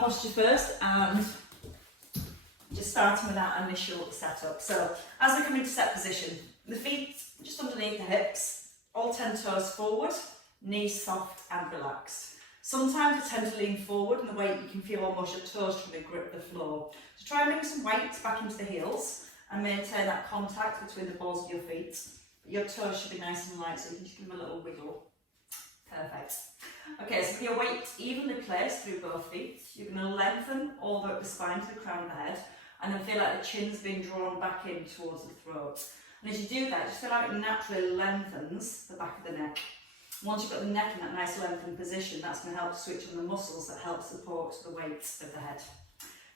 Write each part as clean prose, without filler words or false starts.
posture first and just starting with that initial setup. So as we come into set position, the feet just underneath the hips, all 10 toes forward, knees soft and relaxed. Sometimes you tend to lean forward and the weight you can feel almost your toes trying to grip the floor. So try and bring some weight back into the heels and maintain that contact between the balls of your feet. Your toes should be nice and light, so you can just give them a little wiggle. Perfect. Okay, so with your weight evenly placed through both feet, you're going to lengthen all the way up the spine to the crown of the head, and then feel like the chin's being drawn back in towards the throat. And as you do that, just feel like it naturally lengthens the back of the neck. Once you've got the neck in that nice lengthened position, that's going to help switch on the muscles that help support the weight of the head.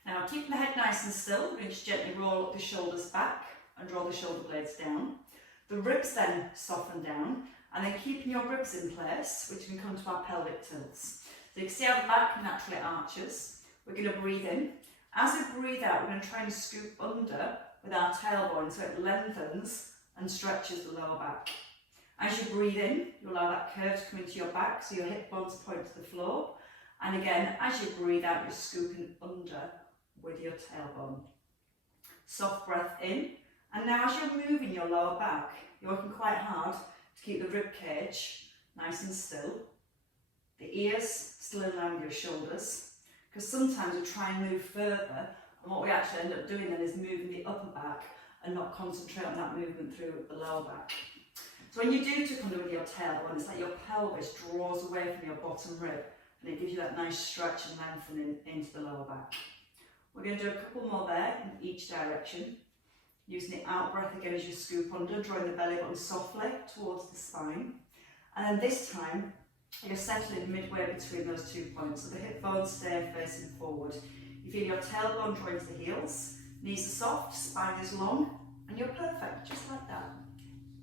Now, keeping the head nice and still, we're going to just gently roll up the shoulders back and draw the shoulder blades down. The ribs then soften down, and then keeping your ribs in place, we can come to our pelvic tilts. So you can see how the back naturally arches. We're going to breathe in. As we breathe out, we're going to try and scoop under with our tailbone so it lengthens and stretches the lower back. As you breathe in, you allow that curve to come into your back, so your hip bones point to the floor. And again, as you breathe out, you're scooping under with your tailbone. Soft breath in. And now as you're moving your lower back, you're working quite hard to keep the rib cage nice and still. The ears still in line with your shoulders, because sometimes we try and move further, and what we actually end up doing then is moving the upper back and not concentrate on that movement through the lower back. So when you do tuck under with your tailbone, it's like your pelvis draws away from your bottom rib, and it gives you that nice stretch and lengthening into the lower back. We're going to do a couple more there in each direction. Using the out breath again as you scoop under, drawing the belly button softly towards the spine. And then this time, you're settling midway between those 2 points, so the hip bones stay facing forward. You feel your tailbone drawing to the heels, knees are soft, spine is long, and you're perfect, just like that.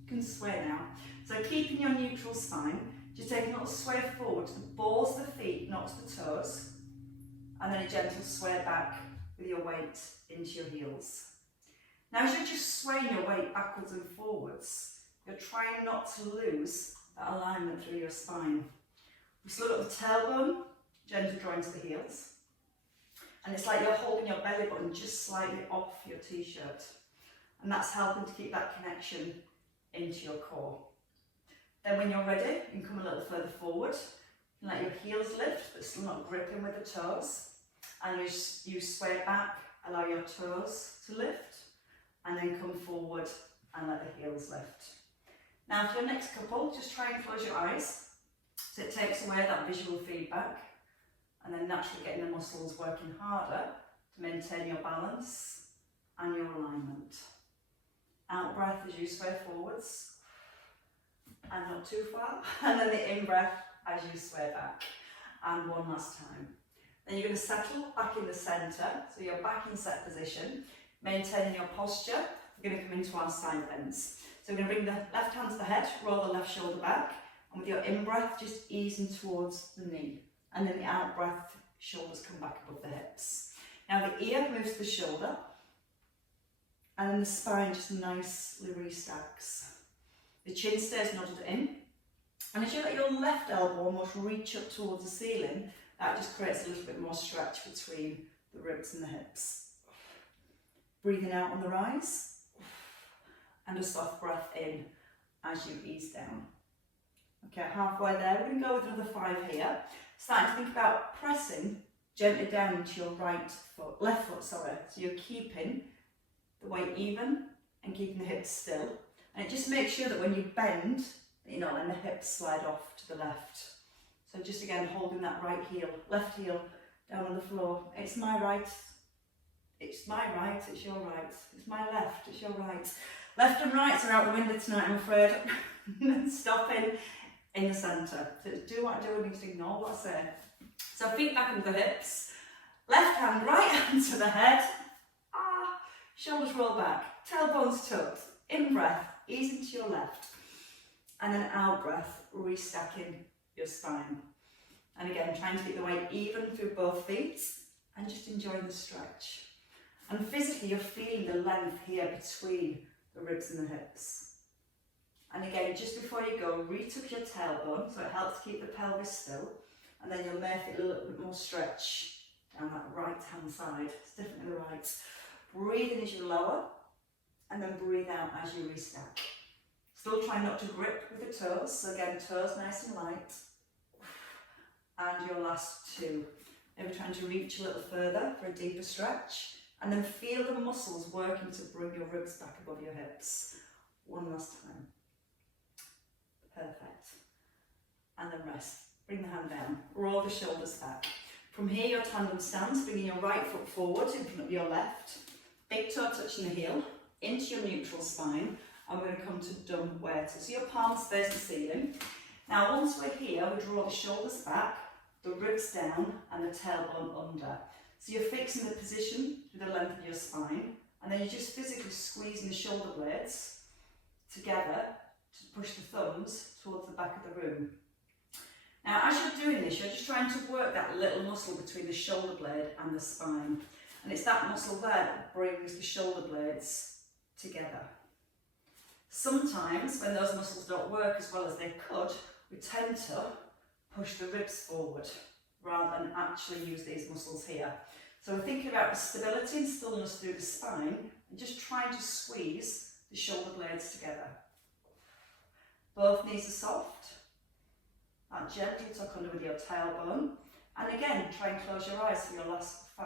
You can sway now. So keeping your neutral spine, just taking a little sway forward to the balls of the feet, not to the toes, and then a gentle sway back with your weight into your heels. Now as you're just swaying your weight backwards and forwards, you're trying not to lose that alignment through your spine. We still got the tailbone, gently drawing to the heels. And it's like you're holding your belly button just slightly off your t-shirt. And that's helping to keep that connection into your core. Then when you're ready, you can come a little further forward. You can let your heels lift, but still not gripping with the toes. And as you sway back, allow your toes to lift. And then come forward and let the heels lift. Now for your next couple, just try and close your eyes, so it takes away that visual feedback, and then naturally getting the muscles working harder to maintain your balance and your alignment. Out breath as you sway forwards, and not too far, and then the in breath as you sway back. And one last time. Then you're going to settle back in the centre, so you're back in set position. Maintaining your posture, we're going to come into our side bends. So we're going to bring the left hand to the head, roll the left shoulder back, and with your in-breath, just easing towards the knee. And then the out-breath, shoulders come back above the hips. Now the ear moves to the shoulder, and then the spine just nicely restacks. The chin stays nodded in, and as you let your left elbow almost reach up towards the ceiling, that just creates a little bit more stretch between the ribs and the hips. Breathing out on the rise, and a soft breath in as you ease down. Okay, halfway there, we're going to go with another 5 here. Starting to think about pressing gently down into your left foot, so you're keeping the weight even and keeping the hips still. And it just makes sure that when you bend, and the hips slide off to the left. So just again, holding that right heel, left heel down on the floor. It's my right. It's my right, it's your right. It's my left, it's your right. Left and rights are out the window tonight, I'm afraid. Stopping in the centre. So do what I do and just ignore what I say. So feet back into the hips. Left hand, right hand to the head. Shoulders roll back. Tailbones tucked. In breath, ease into your left. And then out breath, restacking your spine. And again, trying to keep the weight even through both feet and just enjoying the stretch. And physically, you're feeling the length here between the ribs and the hips. And again, just before you go, retuck your tailbone, so it helps keep the pelvis still. And then you'll make it a little bit more stretch down hand side. It's definitely the right. Breathe in as you lower, and then breathe out as you restack. Still try not to grip with the toes, so again, toes nice and light. And your last two. Maybe trying to reach a little further for a deeper stretch, and then feel the muscles working to bring your ribs back above your hips. One last time. Perfect. And then rest. Bring the hand down, roll the shoulders back. From here, your tandem stance, bringing your right foot forward in front of your left, big toe touching the heel, into your neutral spine, and we're going to come to dumb waiter. So your palms face the ceiling. Now once we're here, we draw the shoulders back, the ribs down, and the tailbone under. So you're fixing the position through the length of your spine, and then you're just physically squeezing the shoulder blades together to push the thumbs towards the back of the room. Now as you're doing this, you're just trying to work that little muscle between the shoulder blade and the spine. And it's that muscle there that brings the shoulder blades together. Sometimes when those muscles don't work as well as they could, we tend to push the ribs forward rather than actually use these muscles here. So we're thinking about the stability and stillness through the spine and just trying to squeeze the shoulder blades together. Both knees are soft. And gently tuck under with your tailbone. And again, try and close your eyes for your last 5.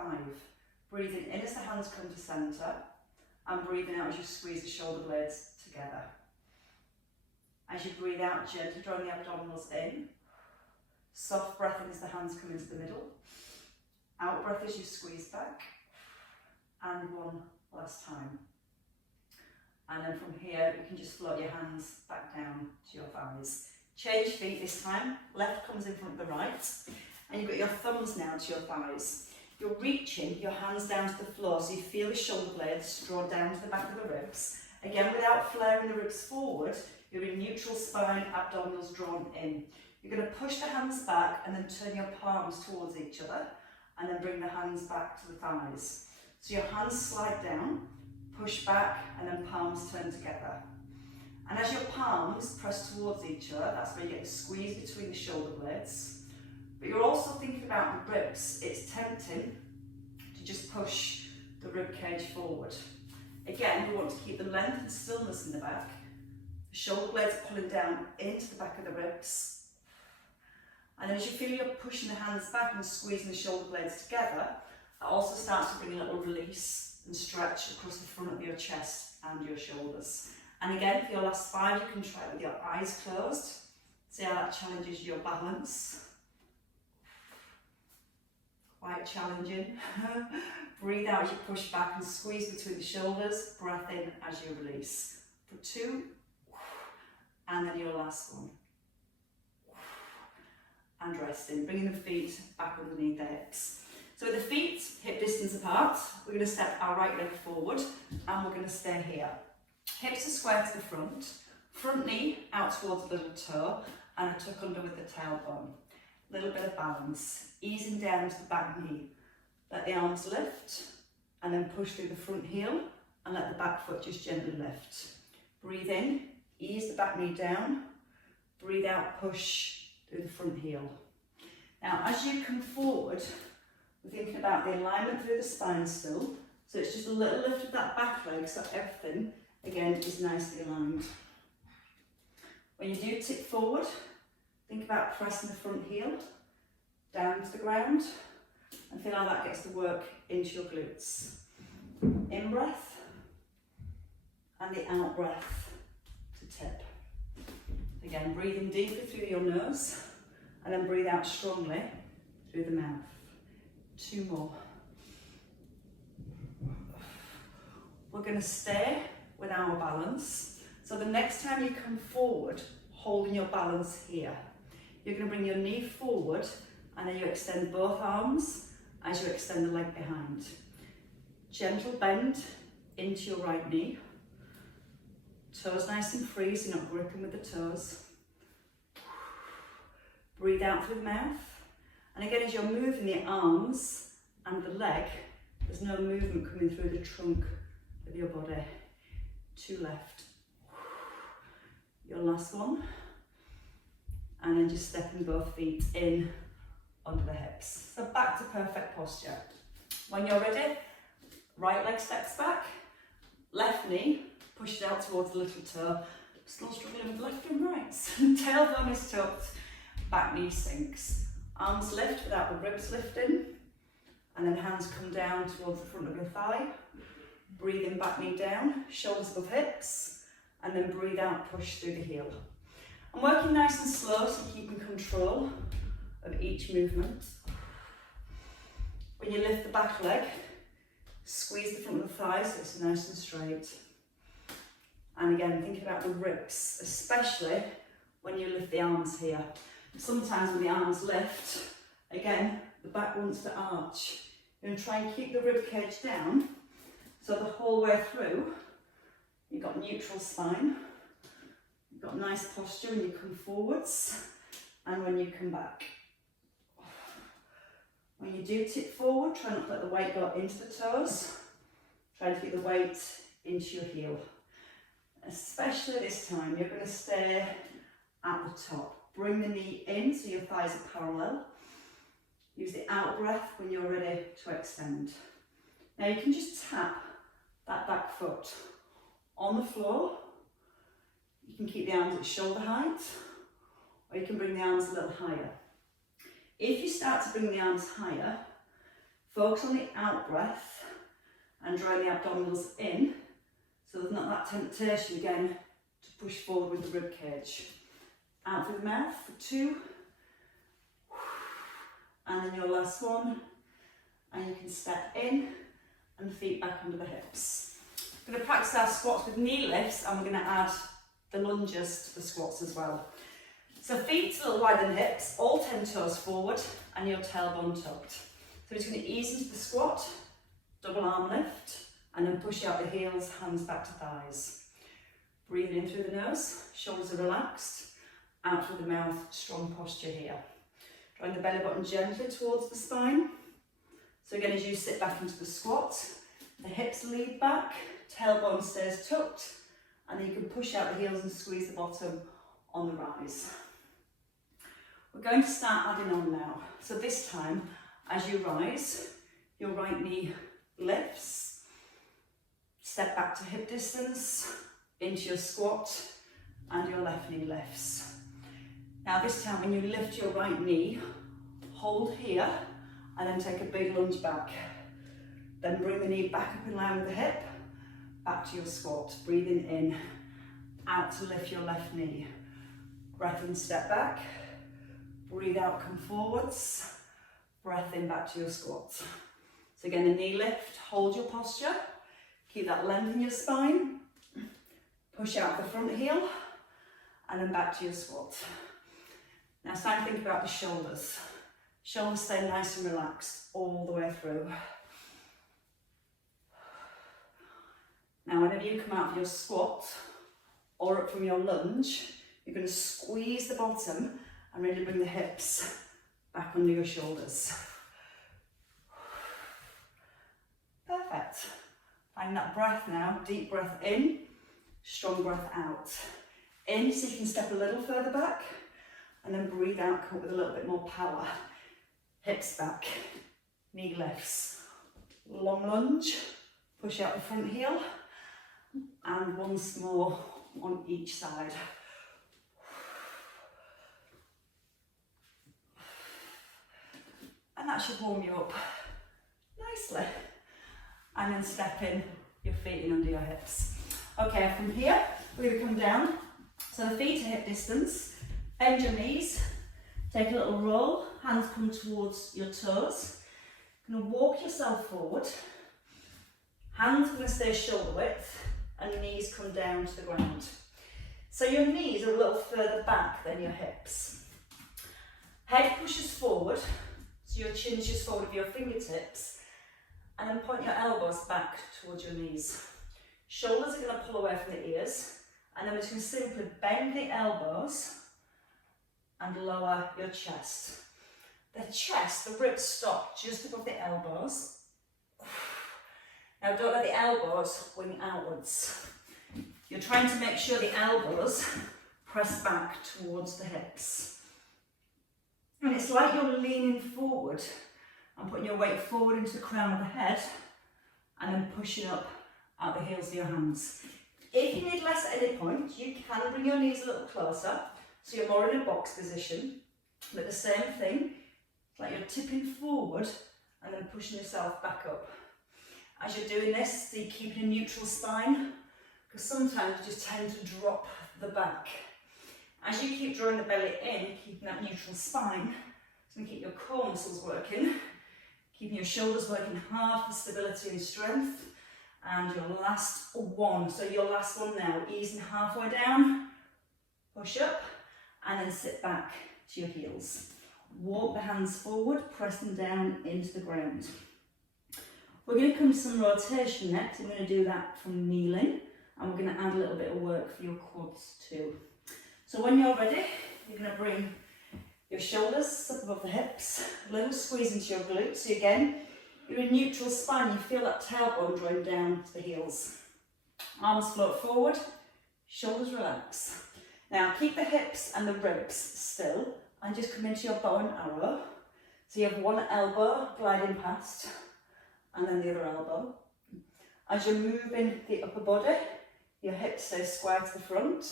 Breathing in as the hands come to centre, and breathing out as you squeeze the shoulder blades together. As you breathe out, gently drawing the abdominals in. Soft breath in as the hands come into the middle. Out breath as you squeeze back. And one last time. And then from here, you can just float your hands back down to your thighs. Change feet this time. Left comes in front of the right. And you've got your thumbs now to your thighs. You're reaching your hands down to the floor, so you feel the shoulder blades draw down to the back of the ribs. Again, without flaring the ribs forward, you're in neutral spine, abdominals drawn in. You're going to push the hands back and then turn your palms towards each other, and then bring the hands back to the thighs. So your hands slide down, push back, and then palms turn together. And as your palms press towards each other, that's where you get the squeeze between the shoulder blades. But you're also thinking about the ribs. It's tempting to just push the rib cage forward. Again, we want to keep the length and stillness in the back. The shoulder blades pulling down into the back of the ribs. And then as you feel you're pushing the hands back and squeezing the shoulder blades together, that also starts to bring a little release and stretch across the front of your chest and your shoulders. And again, for your last 5, you can try it with your eyes closed. See how that challenges your balance. Quite challenging. Breathe out as you push back and squeeze between the shoulders. Breath in as you release. For 2, and then your last one. And resting, bringing the feet back underneath the hips. So with the feet hip distance apart, we're going to step our right leg forward, and we're going to stay here. Hips are square to the front, front knee out towards the little toe, and a tuck under with the tailbone. Little bit of balance, easing down to the back knee. Let the arms lift, and then push through the front heel, and let the back foot just gently lift. Breathe in, ease the back knee down. Breathe out, push through the front heel. Now, as you come forward, we're thinking about the alignment through the spine still. So it's just a little lift of that back leg, so everything, again, is nicely aligned. When you do tip forward, think about pressing the front heel down to the ground, and feel how that gets the work into your glutes. In breath, and the out breath to tip. Again, breathing deeply through your nose, and then breathe out strongly through the mouth. 2 more. We're going to stay with our balance. So the next time you come forward, holding your balance here, you're going to bring your knee forward, and then you extend both arms as you extend the leg behind. Gentle bend into your right knee. Toes nice and free, so you're not gripping with the toes. Breathe out through the mouth. And again, as you're moving the arms and the leg, there's no movement coming through the trunk of your body. 2 left. Your last one. And then just stepping both feet in under the hips. So back to perfect posture. When you're ready, right leg steps back, left knee pushes out towards the little toe. Still struggling with left and right. Tailbone is tucked, back knee sinks. Arms lift without the ribs lifting, and then hands come down towards the front of your thigh. Breathe in, back knee down, shoulders above hips, and then breathe out, push through the heel. I'm working nice and slow, so keeping control of each movement. When you lift the back leg, squeeze the front of the thigh so it's nice and straight. And again, thinking about the ribs, especially when you lift the arms here. Sometimes when the arms lift, again, the back wants to arch. You're going to try and keep the rib cage down, so the whole way through, you've got neutral spine, you've got nice posture when you come forwards, and when you come back. When you do tip forward, try not to let the weight go into the toes, try to keep the weight into your heel. Especially this time, you're going to stay at the top. Bring the knee in so your thighs are parallel. Use the out breath when you're ready to extend. Now you can just tap that back foot on the floor. You can keep the arms at shoulder height, or you can bring the arms a little higher. If you start to bring the arms higher, focus on the out breath and draw the abdominals in, so there's not that temptation again to push forward with the rib cage. Out through the mouth for 2, and then your last one, and you can step in and feet back under the hips. We're going to practice our squats with knee lifts, and we're going to add the lunges to the squats as well. So feet a little wider than hips, all 10 toes forward, and your tailbone tucked. So we're just going to ease into the squat, double arm lift, and then push out the heels, hands back to thighs. Breathing in through the nose, shoulders are relaxed, out through the mouth, strong posture here. Drawing the belly button gently towards the spine. So again, as you sit back into the squat, the hips lead back, tailbone stays tucked, and then you can push out the heels and squeeze the bottom on the rise. We're going to start adding on now. So this time, as you rise, your right knee lifts, step back to hip distance, into your squat, and your left knee lifts. Now this time when you lift your right knee, hold here, and then take a big lunge back. Then bring the knee back up in line with the hip, back to your squat. Breathing in, out to lift your left knee. Breath in, step back. Breathe out, come forwards. Breath in, back to your squat. So again, the knee lift, hold your posture. Keep that length in your spine. Push out the front heel, and then back to your squat. Now it's time to think about the shoulders. Shoulders stay nice and relaxed all the way through. Now whenever you come out of your squat, or up from your lunge, you're going to squeeze the bottom and really bring the hips back under your shoulders. Perfect. Find that breath now, deep breath in, strong breath out. In, so you can step a little further back, and then breathe out, come up with a little bit more power. Hips back, knee lifts, long lunge, push out the front heel, and once more on each side. And that should warm you up nicely. And then step in, your feet in under your hips. Okay, from here, we're going to come down. So the feet are hip distance, bend your knees, take a little roll, hands come towards your toes. You're going to walk yourself forward, hands are going to stay shoulder width, and knees come down to the ground. So your knees are a little further back than your hips. Head pushes forward, so your chin's just forward with your fingertips, and then point your elbows back towards your knees. Shoulders are going to pull away from the ears, and then we're just going to simply bend the elbows and lower your chest. The chest, the ribs stop just above the elbows. Now don't let the elbows wing outwards. You're trying to make sure the elbows press back towards the hips. And it's like you're leaning forward and putting your weight forward into the crown of the head, and then pushing up at the heels of your hands. If you need less at any point, you can bring your knees a little closer, so you're more in a box position, but the same thing, like you're tipping forward and then pushing yourself back up. As you're doing this, so you're keeping a neutral spine, because sometimes you just tend to drop the back. As you keep drawing the belly in, keeping that neutral spine, it's going to keep your core muscles working, keeping your shoulders working hard for stability and strength. And your last one, so your last one now, easing halfway down, push up, and then sit back to your heels. Walk the hands forward, press them down into the ground. We're going to come to some rotation next. I'm going to do that from kneeling, and we're going to add a little bit of work for your quads too. So when you're ready, you're going to bring your shoulders up above the hips, a little squeeze into your glutes. So again, you're in neutral spine, you feel that tailbone drawing down to the heels. Arms float forward, shoulders relax. Now keep the hips and the ribs still, and just come into your bow and arrow. So you have one elbow gliding past, and then the other elbow. As you're moving the upper body, your hips stay square to the front,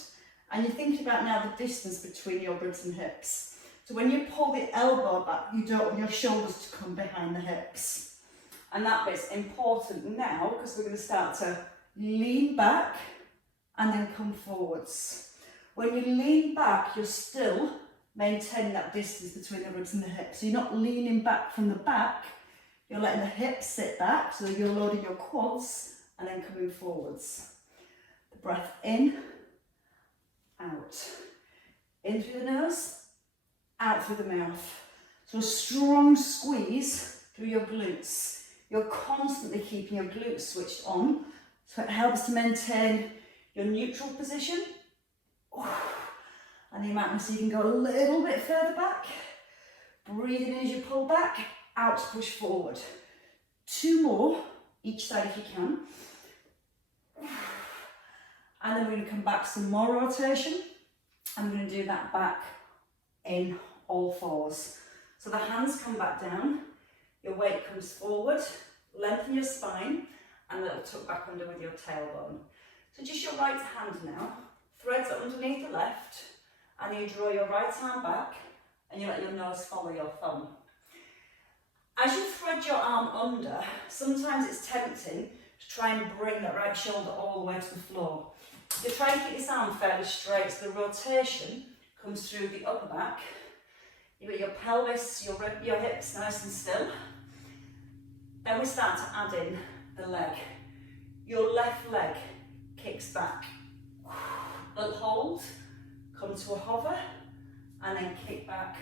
and you're thinking about now the distance between your ribs and hips. So when you pull the elbow back, you don't want your shoulders to come behind the hips. And that bit's important now, because we're going to start to lean back and then come forwards. When you lean back, you're still maintaining that distance between the ribs and the hips. So you're not leaning back from the back, you're letting the hips sit back, so you're loading your quads and then coming forwards. The breath in, out. In through the nose, out through the mouth. So a strong squeeze through your glutes. You're constantly keeping your glutes switched on, so it helps to maintain your neutral position. And the amount, so you can go a little bit further back. Breathing in as you pull back, out to push forward. 2 more, each side if you can. And then we're going to come back some more rotation. I'm going to do that back in all fours. So the hands come back down. Your weight comes forward, lengthen your spine, and a little tuck back under with your tailbone. So just your right hand now, threads underneath the left, and you draw your right arm back, and you let your nose follow your thumb. As you thread your arm under, sometimes it's tempting to try and bring that right shoulder all the way to the floor. You try and keep this arm fairly straight, so the rotation comes through the upper back. You've got your pelvis, your hips nice and still. Then we start to add in the leg. Your left leg kicks back. Little hold, come to a hover, and then kick back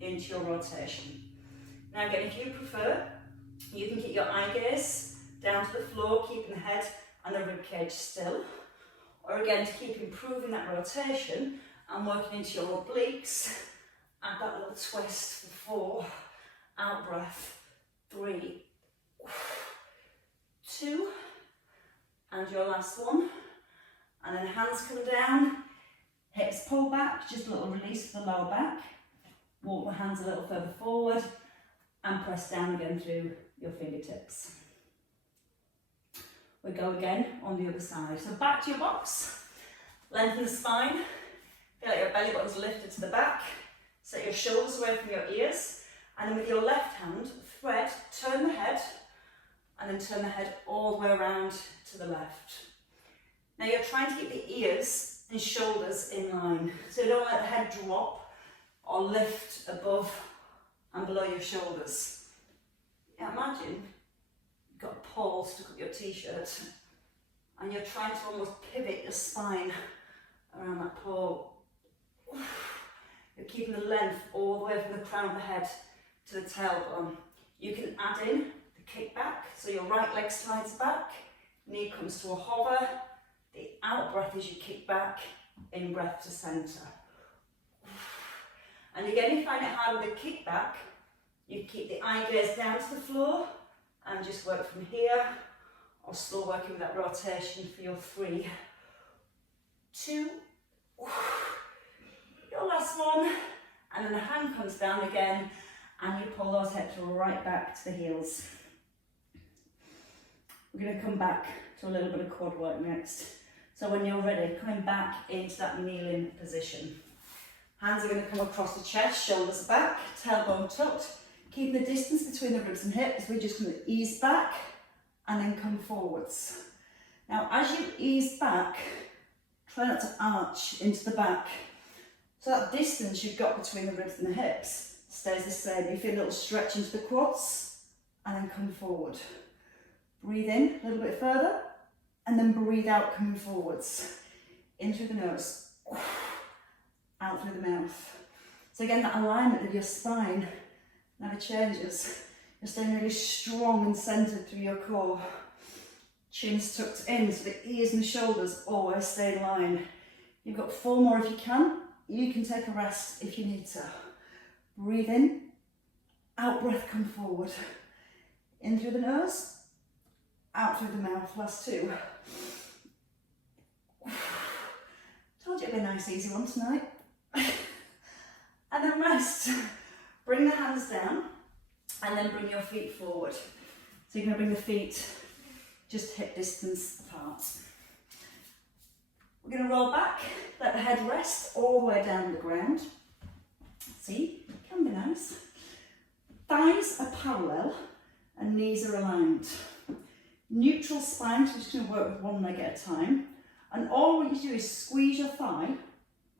into your rotation. Now again, if you prefer, you can keep your eye gaze down to the floor, keeping the head and the rib cage still. Or again, to keep improving that rotation and working into your obliques, add that little twist for 4, out breath, 3, 2, and your last one. And then hands come down, hips pull back, just a little release of the lower back. Walk the hands a little further forward and press down again through your fingertips. We go again on the other side. So back to your box, lengthen the spine, feel like your belly button's lifted to the back, set your shoulders away from your ears, and then with your left hand, thread, turn the head, and then turn the head all the way around to the left. Now you're trying to keep the ears and shoulders in line, so you don't let the head drop or lift above and below your shoulders. Now imagine you've got a pole stuck up your t-shirt and you're trying to almost pivot your spine around that pole. You're keeping the length all the way from the crown of the head to the tailbone. You can add in the kick back, so your right leg slides back, knee comes to a hover, the out breath as you kick back, in breath to centre. And again, if you find it hard with the kick back, you keep the eye gaze down to the floor and just work from here, or still working with that rotation for your 3, 2, your last one, and then the hand comes down again, and you pull those hips right back to the heels. We're going to come back to a little bit of quad work next. So when you're ready, coming back into that kneeling position. Hands are going to come across the chest, shoulders back, tailbone tucked. Keep the distance between the ribs and hips. We're just going to ease back and then come forwards. Now as you ease back, try not to arch into the back. So that distance you've got between the ribs and the hips stays the same. You feel a little stretch into the quads and then come forward. Breathe in a little bit further and then breathe out coming forwards. In through the nose, out through the mouth. So again, that alignment of your spine never changes. You're staying really strong and centered through your core. Chin's tucked in, so the ears and the shoulders always stay in line. You've got 4 more if you can. You can take a rest if you need to. Breathe in, out breath, come forward. In through the nose, out through the mouth, last 2. Told you it'd be a nice easy one tonight. And then rest. Bring the hands down and then bring your feet forward. So you're going to bring the feet just hip distance apart. We're going to roll back, let the head rest all the way down the ground. See, it can be nice. Thighs are parallel and knees are aligned. Neutral spine, so we're just going to work with one leg at a time. And all what you do is squeeze your thigh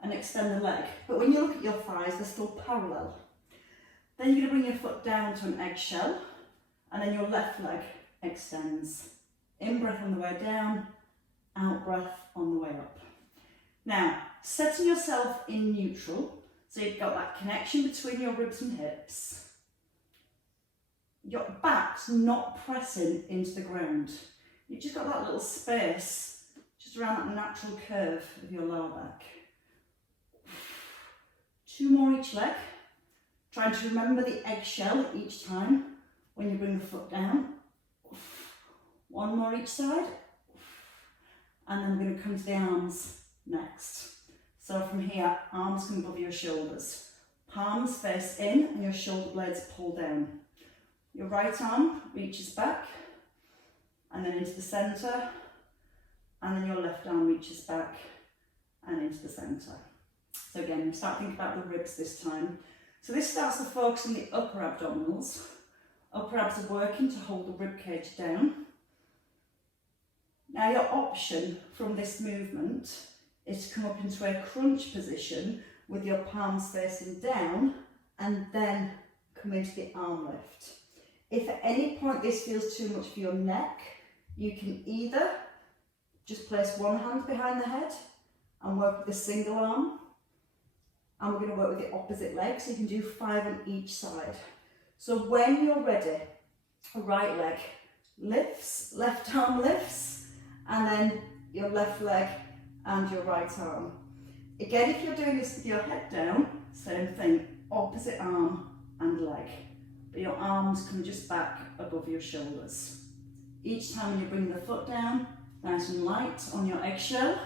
and extend the leg. But when you look at your thighs, they're still parallel. Then you're going to bring your foot down to an eggshell, and then your left leg extends. In breath on the way down, out breath on the way up. Now, setting yourself in neutral, so you've got that connection between your ribs and hips. Your back's not pressing into the ground. You've just got that little space, just around that natural curve of your lower back. 2 more each leg. Trying to remember the eggshell each time when you bring the foot down. 1 more each side. And then we're going to come to the arms next. So from here, arms come above your shoulders. Palms face in and your shoulder blades pull down. Your right arm reaches back and then into the centre. And then your left arm reaches back and into the centre. So again, start thinking about the ribs this time. So this starts to focus on the upper abdominals. Upper abs are working to hold the rib cage down. Now your option from this movement is to come up into a crunch position with your palms facing down and then come into the arm lift. If at any point this feels too much for your neck, you can either just place one hand behind the head and work with a single arm. And we're going to work with the opposite leg, so you can do 5 on each side. So when you're ready, right leg lifts, left arm lifts, and then your left leg and your right arm. Again, if you're doing this with your head down, same thing, opposite arm and leg. But your arms come just back above your shoulders. Each time you bring the foot down, nice and light on your eggshell.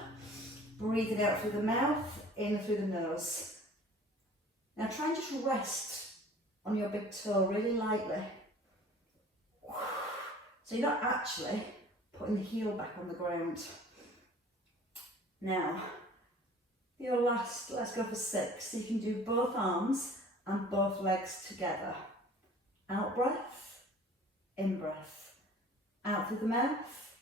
Breathe it out through the mouth, in through the nose. Now try and just rest on your big toe really lightly. So you're not actually putting the heel back on the ground. Now, your last, let's go for 6. So you can do both arms and both legs together. Out breath, in breath. Out through the mouth,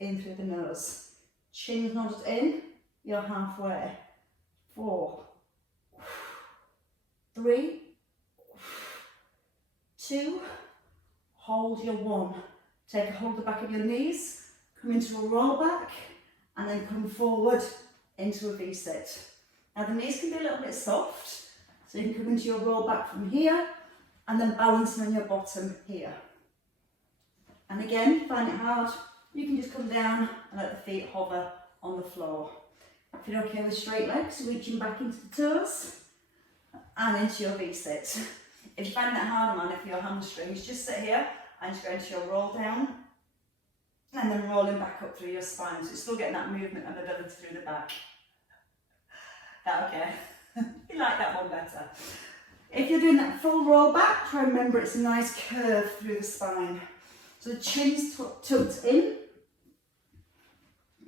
in through the nose. Chin's nodded in, you're halfway. 4, 3, 2, hold your 1. Take a hold of the back of your knees, come into a roll back, and then come forward into a V-sit. Now the knees can be a little bit soft, so you can come into your roll back from here, and then balancing on your bottom here. And again, if you find it hard, you can just come down and let the feet hover on the floor. If you're okay with straight legs, reaching back into the toes, and into your V-sit. If you find that hard, man, if your hamstrings, just sit here and just go into your roll down and then rolling back up through your spine. So you're still getting that movement and mobility through the back. That okay? You like that one better? If you're doing that full roll back, try and remember it's a nice curve through the spine. So the chin's tucked in.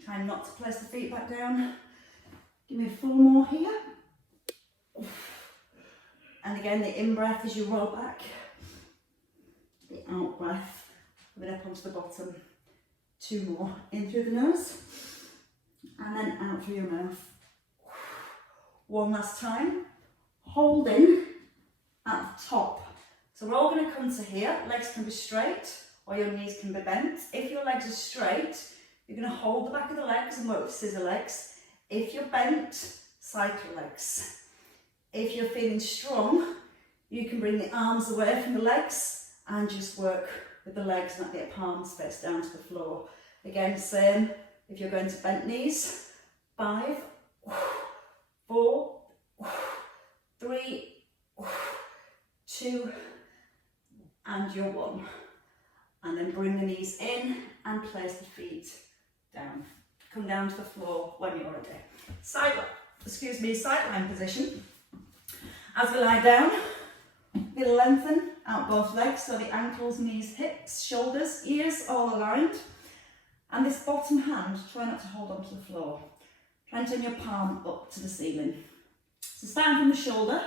Try not to place the feet back down. Give me 4 more here. And again, the in-breath as you roll back. The out-breath, coming up onto the bottom. 2 more. In through the nose. And then out through your mouth. 1 last time. Holding at the top. So we're all going to come to here. Legs can be straight or your knees can be bent. If your legs are straight, you're going to hold the back of the legs and work with scissor legs. If you're bent, cycle legs. If you're feeling strong, you can bring the arms away from the legs and just work with the legs, not get palms face down to the floor. Again, same if you're going to bent knees. 5, 4, 3, 2, and your 1. And then bring the knees in and place the feet down. Come down to the floor when you're ready. Sideline position. As we lie down, we'll lengthen out both legs, so the ankles, knees, hips, shoulders, ears all aligned. And this bottom hand, try not to hold onto the floor. Try and turn your palm up to the ceiling. So starting from the shoulder,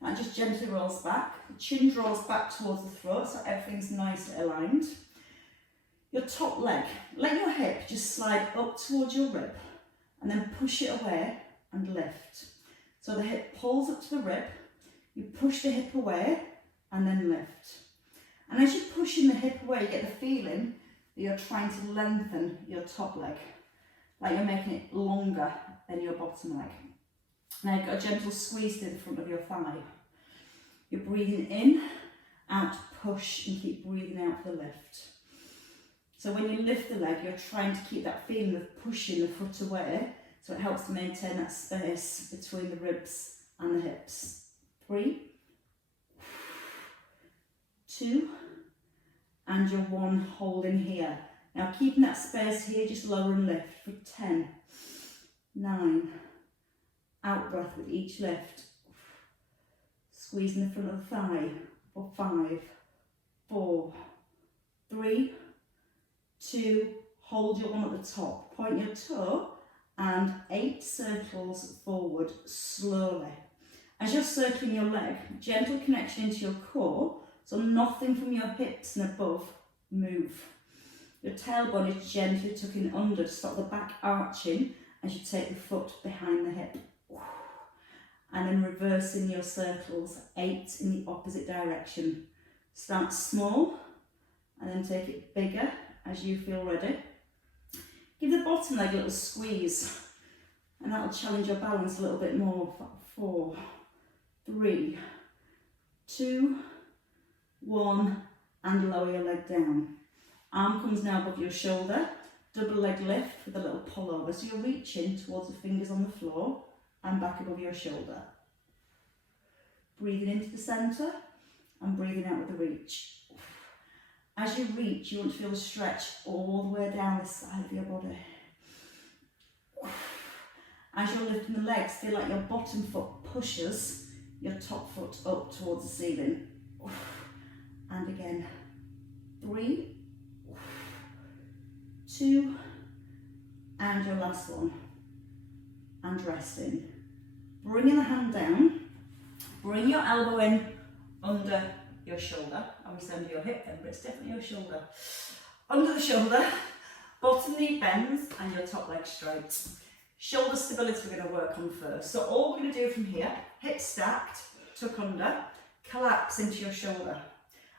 that just gently rolls back. The chin draws back towards the throat, so everything's nicely aligned. Your top leg, let your hip just slide up towards your rib and then push it away and lift. So the hip pulls up to the rib, you push the hip away and then lift. And as you're pushing the hip away, you get the feeling that you're trying to lengthen your top leg, like you're making it longer than your bottom leg. Now you've got a gentle squeeze to the front of your thigh. You're breathing in, out, push, and keep breathing out for the lift. So when you lift the leg, you're trying to keep that feeling of pushing the foot away, so it helps to maintain that space between the ribs and the hips. 3, 2, and your 1 holding here. Now keeping that space here, just lower and lift for 10, 9, out breath with each lift. Squeezing the front of the thigh for 5, 4, 3, 2, hold your 1 at the top. Point your toe and 8 circles forward slowly. As you're circling your leg, gentle connection into your core, so nothing from your hips and above move. Your tailbone is gently tucking under to stop the back arching as you take the foot behind the hip. And then reversing your circles, 8 in the opposite direction. Start small and then take it bigger as you feel ready. Give the bottom leg a little squeeze and that'll challenge your balance a little bit more. 4, 3, 2, 1, and lower your leg down. Arm comes now above your shoulder, double leg lift with a little pull over. So you're reaching towards the fingers on the floor and back above your shoulder. Breathing into the centre and breathing out with the reach. As you reach, you want to feel the stretch all the way down the side of your body. As you're lifting the legs, feel like your bottom foot pushes your top foot up towards the ceiling. And again, 3, 2, and your last one. And resting. Bringing the hand down, bring your elbow in under your shoulder. I was under your hip then, but it's definitely your shoulder. Under the shoulder, bottom knee bends and your top leg straight. Shoulder stability we're going to work on first. So all we're going to do from here, hips stacked, tuck under, collapse into your shoulder.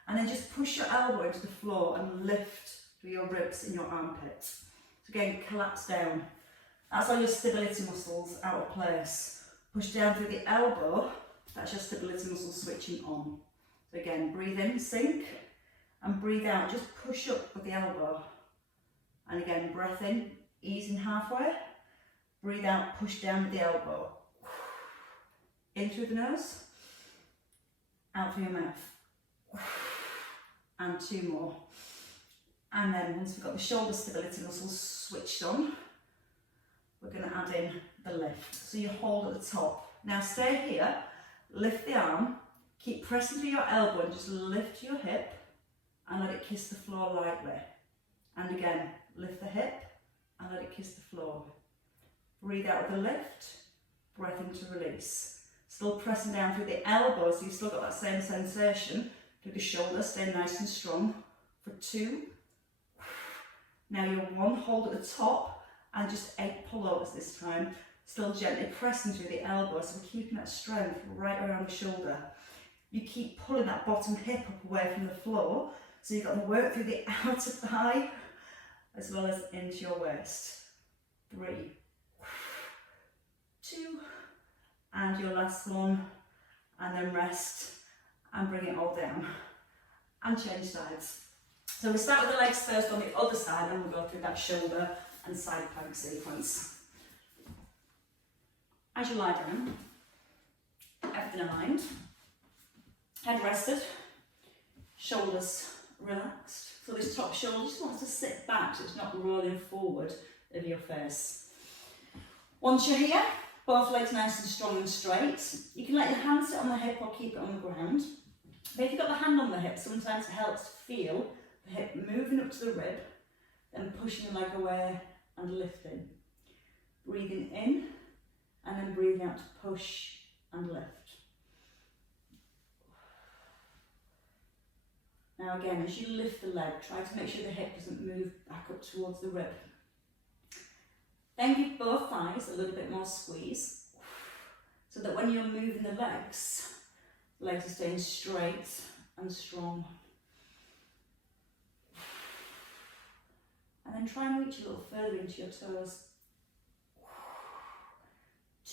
And then just push your elbow into the floor and lift through your ribs and your armpits. So again, collapse down. That's all your stability muscles out of place. Push down through the elbow, that's your stability muscles switching on. So again, breathe in, sink, and breathe out, just push up with the elbow. And again, breath in, easing halfway, breathe out, push down with the elbow. In through the nose, out through your mouth. And 2 more. And then once we've got the shoulder stability muscles switched on, we're going to add in the lift. So you hold at the top. Now stay here, lift the arm, Keep pressing through your elbow and just lift your hip and let it kiss the floor lightly. And again, lift the hip and let it kiss the floor. Breathe out with a lift, breath into release. Still pressing down through the elbows, so you've still got that same sensation. Through the shoulder, stay nice and strong. For 2. Now your 1, hold at the top and just 8 pullovers this time. Still gently pressing through the elbows, so keeping that strength right around the shoulder. You keep pulling that bottom hip up away from the floor, so you've got to work through the outer thigh as well as into your waist. 3, 2, and your last one, and then rest and bring it all down and change sides. So we start with the legs first on the other side, and we'll go through that shoulder and side plank sequence. As you lie down, everything aligned, head rested, shoulders relaxed. So this top shoulder just wants to sit back so it's not rolling forward of your face. Once you're here, both legs nice and strong and straight. You can let your hand sit on the hip or keep it on the ground. But if you've got the hand on the hip, sometimes it helps to feel the hip moving up to the rib, then pushing the leg away and lifting. Breathing in and then breathing out to push and lift. Now again, as you lift the leg, try to make sure the hip doesn't move back up towards the rib. Then give both thighs a little bit more squeeze, so that when you're moving the legs are staying straight and strong. And then try and reach a little further into your toes.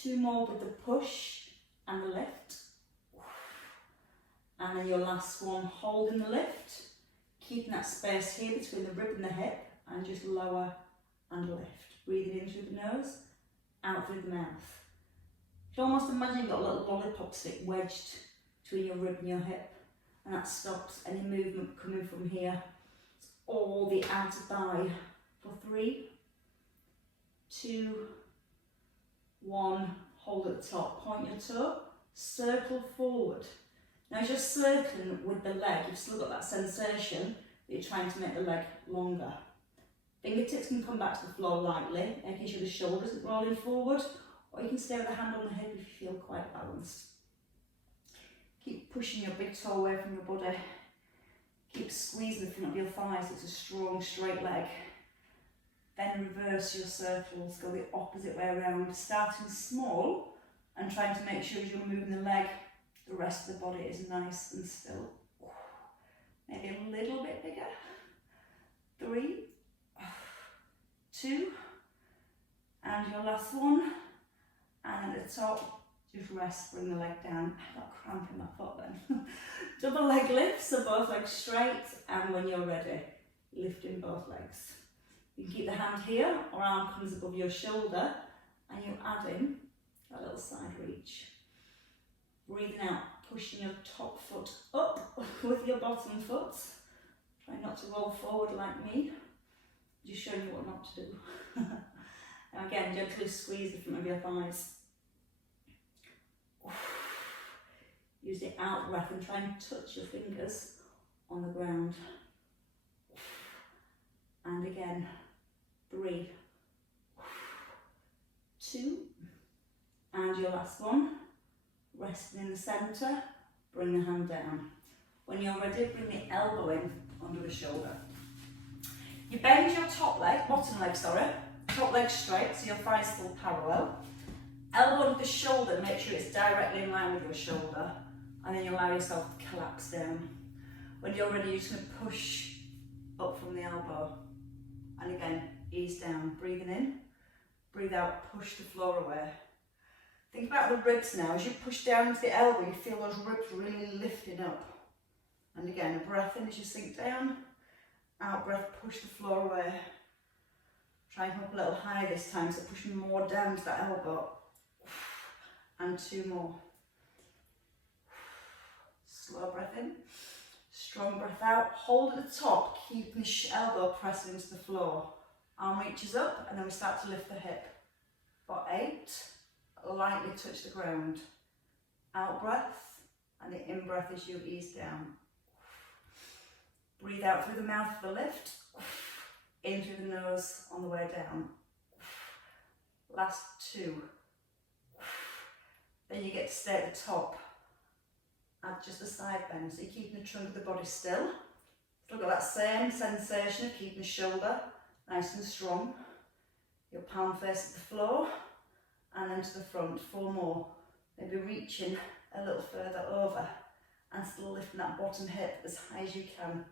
2 more with the push and the lift. And then your last one, holding the lift, keeping that space here between the rib and the hip, and just lower and lift. Breathing in through the nose, out through the mouth. You can almost imagine you've got a little lollipop stick wedged between your rib and your hip, and that stops any movement coming from here. It's all the outer thigh. For 3, 2, 1, hold at the top, point your toe, circle forward. Now as you're circling with the leg, you've still got that sensation that you're trying to make the leg longer. Fingertips can come back to the floor lightly, making sure the shoulders aren't rolling forward, or you can stay with a hand on the hip if you feel quite balanced. Keep pushing your big toe away from your body. Keep squeezing the front of your thighs, it's a strong, straight leg. Then reverse your circles, go the opposite way around, starting small and trying to make sure as you're moving the leg, the rest of the body is nice and still. Maybe a little bit bigger. 3, 2, and your last one. And at the top, just rest, bring the leg down. I've got a cramp in my foot then. Double leg lifts, so both legs straight, and when you're ready, lifting both legs. You can keep the hand here, or arm comes above your shoulder, and you add in a little side reach. Breathing out, pushing your top foot up with your bottom foot. Try not to roll forward like me. Just showing you what not to do. And again, gently squeeze the front of your thighs. Use the out breath and try and touch your fingers on the ground. And again, 3, 2, and your last one. Resting in the centre, bring the hand down. When you're ready, bring the elbow in under the shoulder. You bend your top leg, top leg straight, so your thighs still parallel. Elbow under the shoulder, make sure it's directly in line with your shoulder, and then you allow yourself to collapse down. When you're ready, you're just going to push up from the elbow. And again, ease down, breathing in, breathe out, push the floor away. Think about the ribs now. As you push down into the elbow, you feel those ribs really lifting up. And again, a breath in as you sink down, out breath, push the floor away. Try and come up a little higher this time, so push more down to that elbow. And 2 more. Slow breath in, strong breath out. Hold at the top, keeping the elbow pressing into the floor. Arm reaches up, and then we start to lift the hip. For 8, lightly touch the ground. Out breath, and the in-breath as you ease down. Breathe out through the mouth for the lift, in through the nose on the way down. Last 2. Then you get to stay at the top. Add just a side bend, so you're keeping the trunk of the body still. Still got that same sensation of keeping the shoulder nice and strong. Your palm face at the floor, and then to the front. 4 more. Maybe reaching a little further over, and still lifting that bottom hip as high as you can.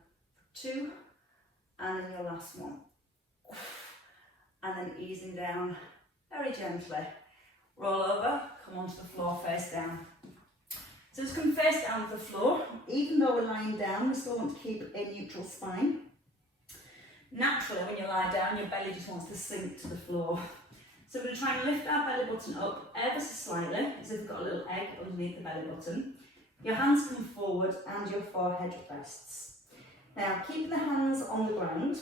2, and then your last one. And then easing down very gently. Roll over, come onto the floor face down. So just come face down to the floor. Even though we're lying down, we still want to keep a neutral spine. Naturally, when you lie down, your belly just wants to sink to the floor. So we're going to try and lift our belly button up ever so slightly, as if we've got a little egg underneath the belly button. Your hands come forward and your forehead rests. Now, keeping the hands on the ground,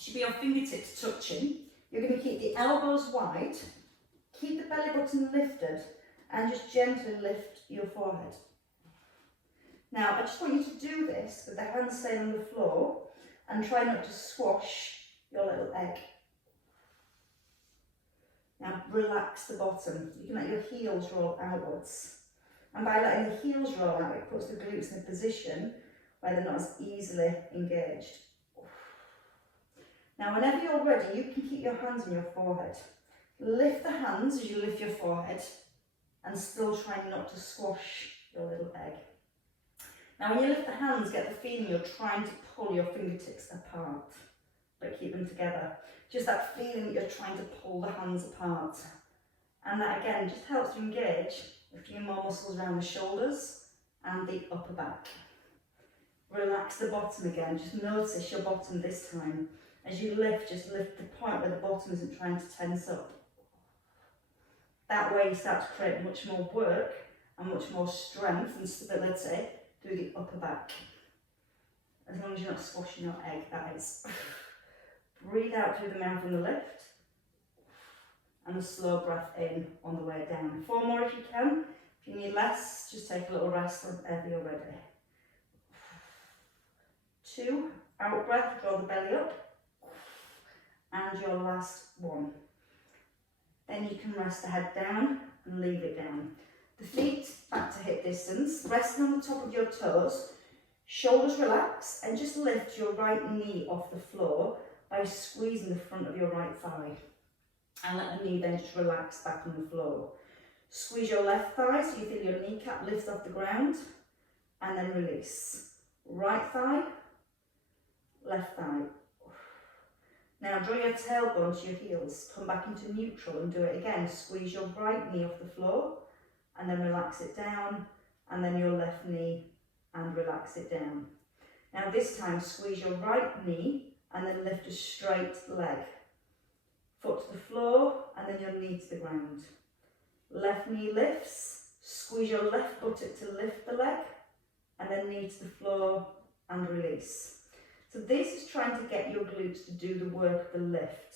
should be your fingertips touching. You're going to keep the elbows wide, keep the belly button lifted, and just gently lift your forehead. Now, I just want you to do this with the hands staying on the floor and try not to squash your little egg. Now, relax the bottom. You can let your heels roll outwards. And by letting the heels roll out, it puts the glutes in a position where they're not as easily engaged. Now, whenever you're ready, you can keep your hands on your forehead. Lift the hands as you lift your forehead, and still try not to squash your little egg. Now, when you lift the hands, get the feeling you're trying to pull your fingertips apart, but keep them together. Just that feeling that you're trying to pull the hands apart. And that again just helps to engage a few more muscles around the shoulders and the upper back. Relax the bottom again. Just notice your bottom this time. As you lift, just lift the point where the bottom isn't trying to tense up. That way you start to create much more work and much more strength and stability through the upper back. As long as you're not squashing your egg, that is. Breathe out through the mouth on the lift. And a slow breath in on the way down. 4 more if you can. If you need less, just take a little rest whenever you're ready. 2, out breath, draw the belly up. And your last one. Then you can rest the head down and leave it down. The feet back to hip distance, resting on the top of your toes, shoulders relax, and just lift your right knee off the floor by squeezing the front of your right thigh. And let the knee then just relax back on the floor. Squeeze your left thigh so you feel your kneecap lifts off the ground, and then release. Right thigh, left thigh. Now draw your tailbone to your heels, come back into neutral and do it again. Squeeze your right knee off the floor and then relax it down, and then your left knee and relax it down. Now this time squeeze your right knee and then lift a straight leg. Foot to the floor and then your knee to the ground. Left knee lifts, squeeze your left buttock to lift the leg and then knee to the floor and release. So this is trying to get your glutes to do the work of the lift.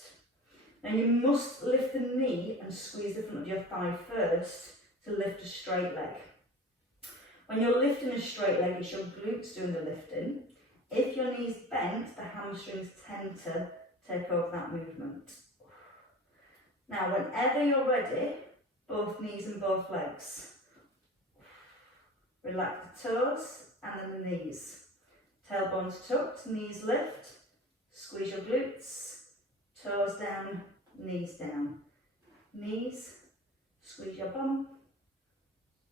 Now you must lift the knee and squeeze the front of your thigh first to lift a straight leg. When you're lifting a straight leg, it's your glutes doing the lifting. If your knee's bent, the hamstrings tend to take over that movement. Now whenever you're ready, both knees and both legs. Relax the toes and then the knees. Tailbones tucked, knees lift, squeeze your glutes, toes down, knees down. Knees, squeeze your bum,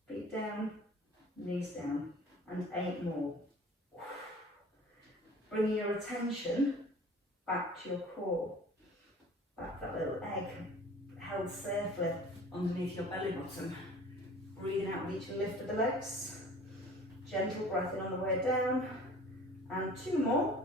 feet down, knees down, and 8 more. Bring your attention back to your core, back that little egg held safely underneath your belly button. Breathing out with each lift of the legs, gentle breath in on the way down. And 2 more.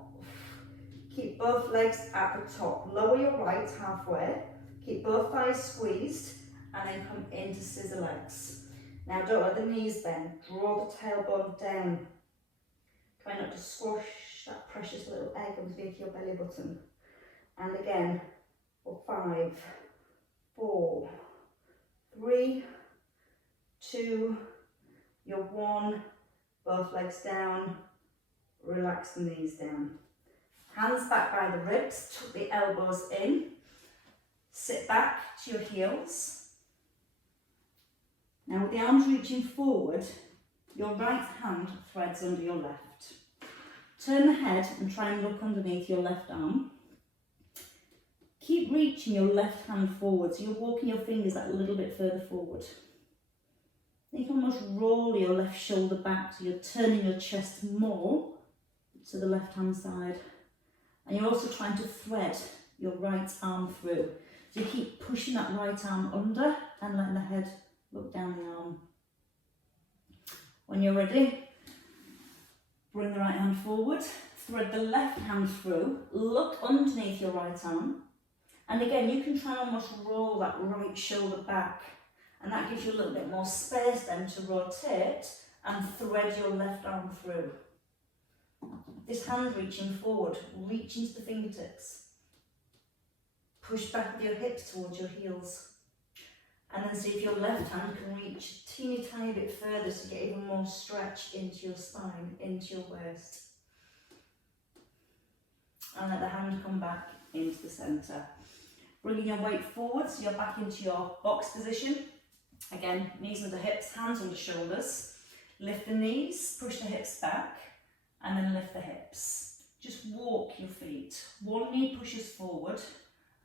Keep both legs at the top. Lower your right halfway. Keep both thighs squeezed and then come into scissor legs. Now don't let the knees bend. Draw the tailbone down. Try not to squash that precious little egg underneath your belly button. And again, for 5, 4, 3, 2, your 1. Both legs down, relax the knees down. Hands back by the ribs, tuck the elbows in, sit back to your heels. Now with the arms reaching forward, your right hand threads under your left. Turn the head and try and look underneath your left arm. Keep reaching your left hand forward, so you're walking your fingers that little bit further forward. You can almost roll your left shoulder back, so you're turning your chest more to the left hand side. And you're also trying to thread your right arm through. So you keep pushing that right arm under and letting the head look down the arm. When you're ready, bring the right hand forward, thread the left hand through, look underneath your right arm. And again, you can try and almost roll that right shoulder back. And that gives you a little bit more space then to rotate and thread your left arm through. This hand reaching forward, reach into the fingertips. Push back with your hips towards your heels. And then see if your left hand can reach a teeny tiny bit further to get even more stretch into your spine, into your waist. And let the hand come back into the centre. Bringing your weight forward so you're back into your box position. Again, knees under hips, hands under shoulders. Lift the knees, push the hips back, and then lift the hips. Just walk your feet. One knee pushes forward,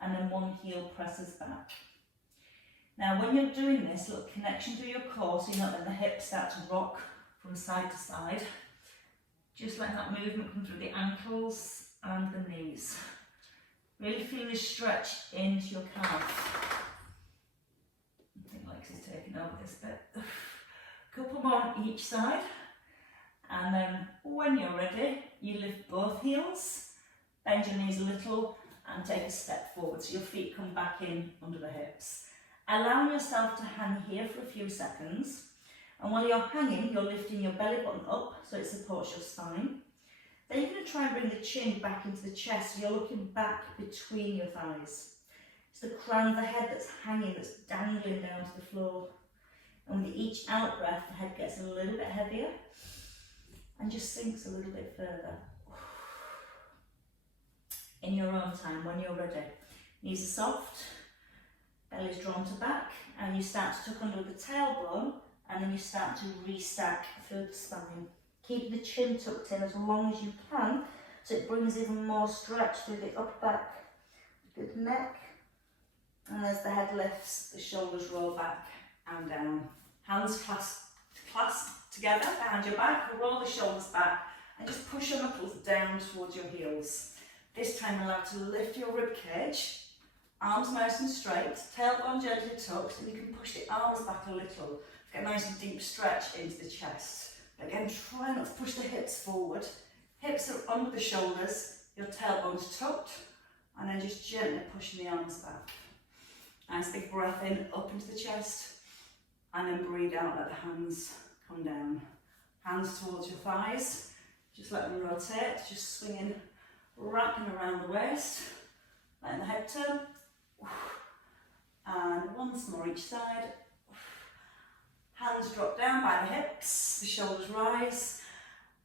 and then one heel presses back. Now, when you're doing this, look, connection to your core, so you're not letting the hips start to rock from side to side. Just letting that movement come through the ankles and the knees. Really feel this stretch into your calf. I think Lex is taking over this bit. A couple more on each side. And then when you're ready, you lift both heels, bend your knees a little and take a step forward so your feet come back in under the hips. Allowing yourself to hang here for a few seconds. And while you're hanging, you're lifting your belly button up so it supports your spine. Then you're going to try and bring the chin back into the chest so you're looking back between your thighs. It's the crown of the head that's hanging, that's dangling down to the floor. And with each out breath, the head gets a little bit heavier and just sinks a little bit further. In your own time, when you're ready. Knees are soft, belly's drawn to back, and you start to tuck under the tailbone, and then you start to restack through the spine. Keep the chin tucked in as long as you can, so it brings even more stretch through the upper back, good neck, and as the head lifts, the shoulders roll back and down. Hands clasped together behind your back, roll the shoulders back, and just push your knuckles down towards your heels. This time allow to lift your rib cage, arms nice and straight, tailbone gently tucked, and you can push the arms back a little. Get a nice and deep stretch into the chest. Again, try not to push the hips forward. Hips are under the shoulders, your tailbone's tucked, and then just gently pushing the arms back. Nice big breath in, up into the chest, and then breathe out, let the hands come down. Hands towards your thighs, just let them rotate, just swinging, wrapping around the waist, letting the head turn, and once more each side. Hands drop down by the hips, the shoulders rise,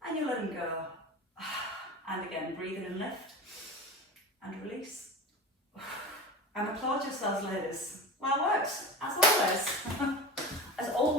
and you let them go. And again, breathe in and lift, and release. And applaud yourselves, ladies. Well worked, as always. As always.